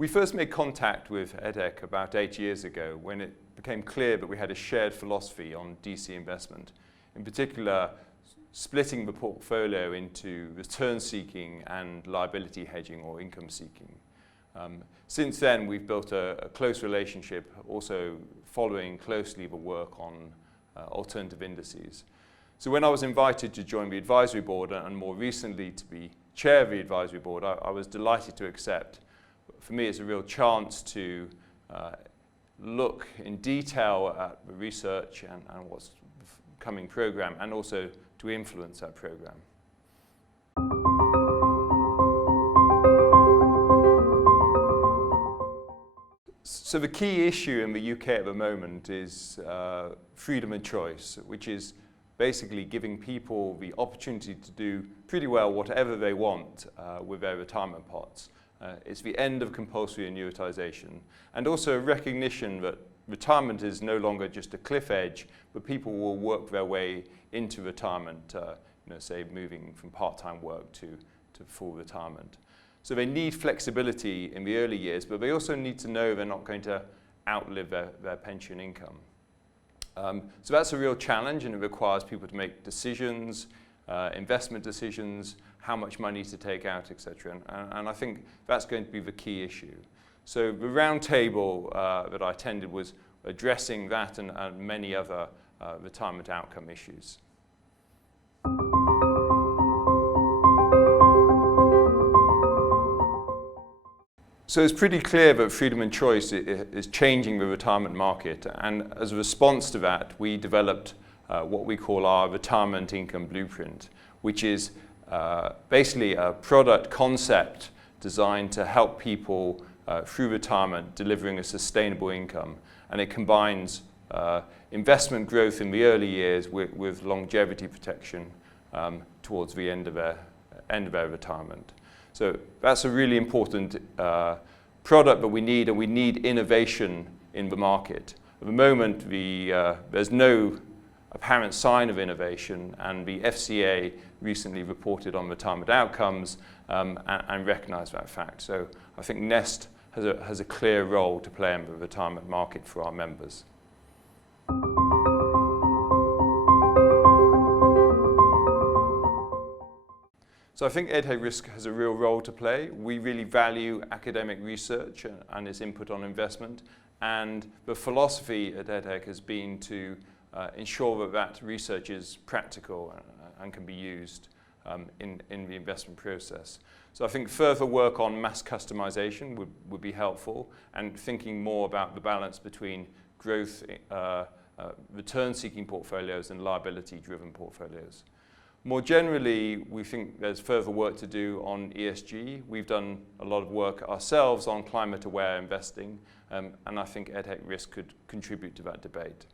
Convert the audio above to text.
We first made contact with EDHEC about 8 years ago when it became clear that we had a shared philosophy on DC investment. In particular, splitting the portfolio into return-seeking and liability hedging or income-seeking. Since then, we've built a close relationship, also following closely the work on alternative indices. So when I was invited to join the advisory board and more recently to be chair of the advisory board, I was delighted to accept. For me, it's a real chance to look in detail at the research and what's the coming program, and also to influence that program. So the key issue in the UK at the moment is freedom and choice, which is basically giving people the opportunity to do pretty well whatever they want with their retirement pots. It's the end of compulsory annuitisation, and also a recognition that retirement is no longer just a cliff edge, but people will work their way into retirement, say moving from part-time work to full retirement. So they need flexibility in the early years, but they also need to know they're not going to outlive their pension income. So that's a real challenge, and it requires people to make decisions, investment decisions, how much money to take out, etc. And I think that's going to be the key issue. So the round table that I attended was addressing that and many other retirement outcome issues. So it's pretty clear that freedom and choice is changing the retirement market, and as a response to that, we developed what we call our retirement income blueprint, which is basically a product concept designed to help people through retirement delivering a sustainable income, and it combines investment growth in the early years with longevity protection towards the end of their retirement. So that's a really important product that we need, and we need innovation in the market. At the moment, there's no apparent sign of innovation, and the FCA recently reported on retirement outcomes and recognised that fact. So I think Nest has a clear role to play in the retirement market for our members. So I think EDHEC-Risk has a real role to play. We really value academic research and its input on investment, and the philosophy at EDHEC has been to ensure that research is practical and can be used in the investment process. So I think further work on mass customization would be helpful, and thinking more about the balance between growth, return-seeking portfolios and liability-driven portfolios. More generally, we think there's further work to do on ESG. We've done a lot of work ourselves on climate-aware investing, and I think EDHEC-Risk could contribute to that debate.